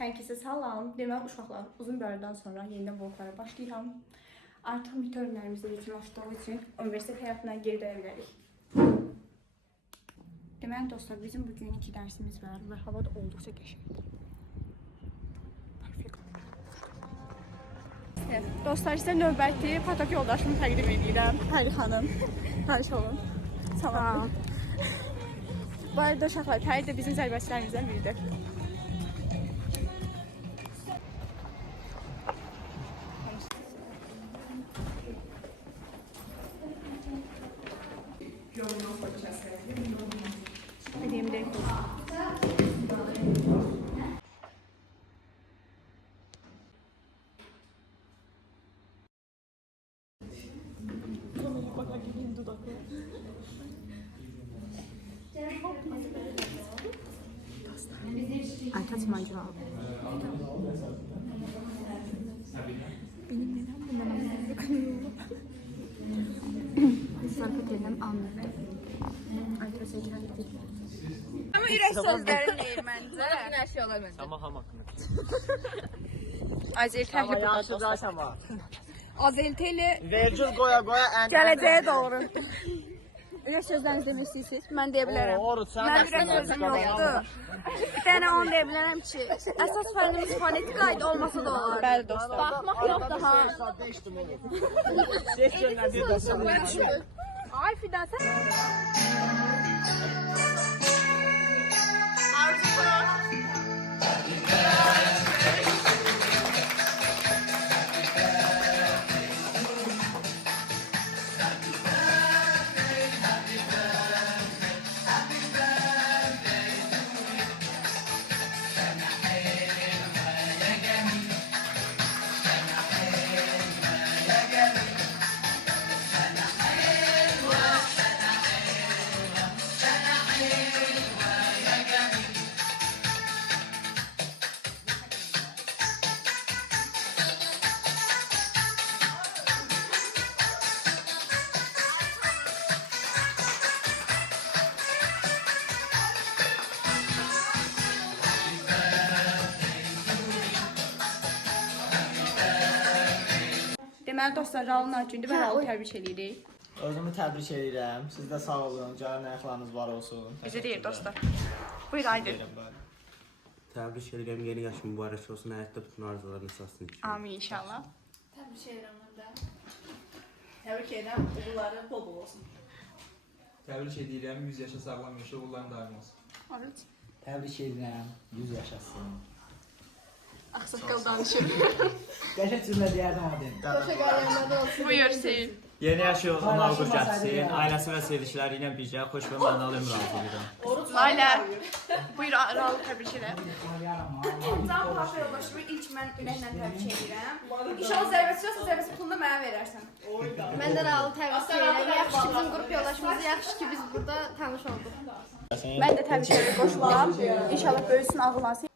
Herkese salam. Deməli uşaqlar, uzun bir aradan sonra yenidən vloglara başlayıram. Artıq midtermlərimiz də yekunlaşdığı üçün universitet həyatına geri dönə bilərik. Deməli dostlar, bizim bugün 2 dərsimiz var və hava da olduqca qəşəngdir. Evet, dostlar, sizə növbəti fotoq yoldaşımı təqdim edirəm. Pəri xanım. Tanış olun. Salam. Bu arada uşaqlar, Pəri də bizim zərbəçilərimizdən biridir. Hediyemi de Aytaç Macera. Benim neden bundan anlamda kanıyor? Zarfet elim anladı. Aytaç Ecel. Ama ürək sözlərin deyir məncə. Hər şey olar məncə. Sama hamakını. Azel təhlil Yaşıda sama. Azel teli Vercil qoya gələcəyə doğru. Ürək sözlərinizi demək istəyirsiniz? Mən deyə bilərəm. Mən ürək sözüm yoxdur. Bir dənə onu deyə bilərəm ki, əsas fənnimiz fonetik qayda olmasa da olar. Bəli dostlar. Baxmaq yoxdur ha. Ses gönderdi dostlar. Ay Fidan sən. Deməli dostlar, Raulun ad gündür və Raulu təbrik edirik. Özümü təbrik edirəm. Siz də sağ olun. Gələn ayaqlarınız var olsun. Bizə deyir dostlar. Buyur Aydın. Təbrik edirəm, yeni yaşım mübarək olsun, həyatda bütün arzuların əsasını üçün. Amin inşallah. Təbrik edirəm mən də. Təbrik edirəm, uğurları bol-bol olsun. Təbrik edirəm, 100 yaşa sağlam yaşa, uğurların daim olsun. Evet. Təbrik edirəm. 100 yaşasın. Ağsaqqal danışır. Qəşəng cümlə deyərdim adın. Xoşa gələnlərdə olsun. Buyur Seyir. Yeni yaşı ona uğur gəlsin. Ailəsi və sevdikləri ilə birgə xoş və mənalı ömür arzu edirəm. Ailə. Buyur Raulu təbrik edirəm. Can Paşa yoldaşımı ilk mən ürəklə təbrik edirəm. İnşallah zərbəçi olsa zərbəçi pulunu mənə verərsən. Mən də Raulu təbrik edirəm. Yaxşı ki, bizim qrup yoldaşımız, yaxşı ki, biz burada tanış olduq. Mən də təbrik edirəm, qoşularam. İnşallah böyüsün, ağlansın.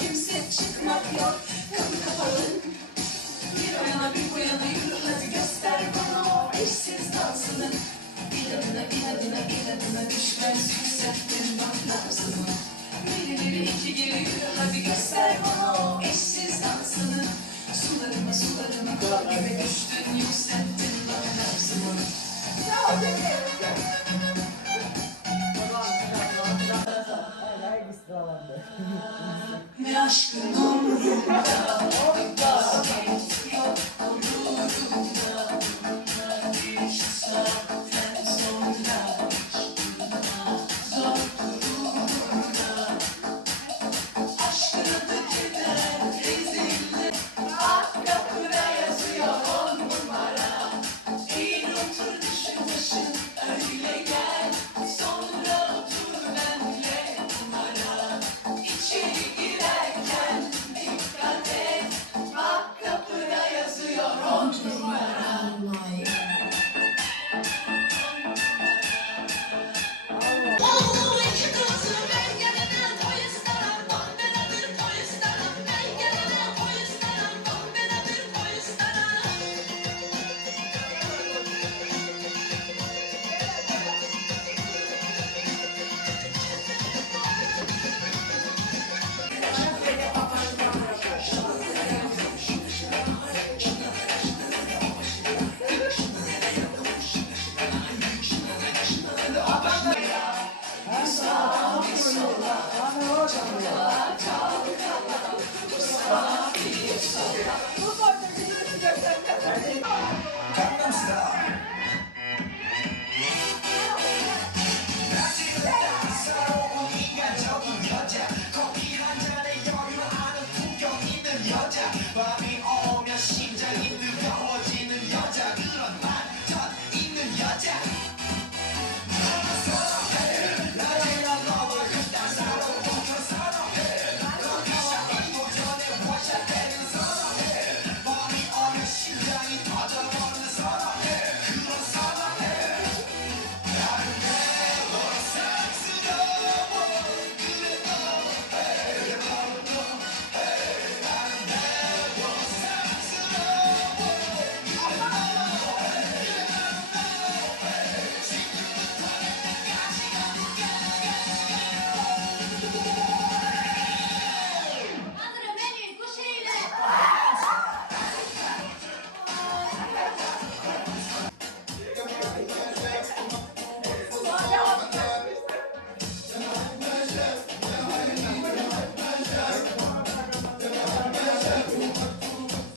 kimse çıkmak yok. Kapı kapalı. Bir o yana bir bu yana yürü hadi göster bana o eşsiz dansını. İnadına inadına inadına düşmez yükselttin bak nabzını. Bir iki geri yürü hadi göster bana o eşsiz dansını. Sularıma sularıma kol gibi düştün yükselttin bak nabzını. Ne aşkı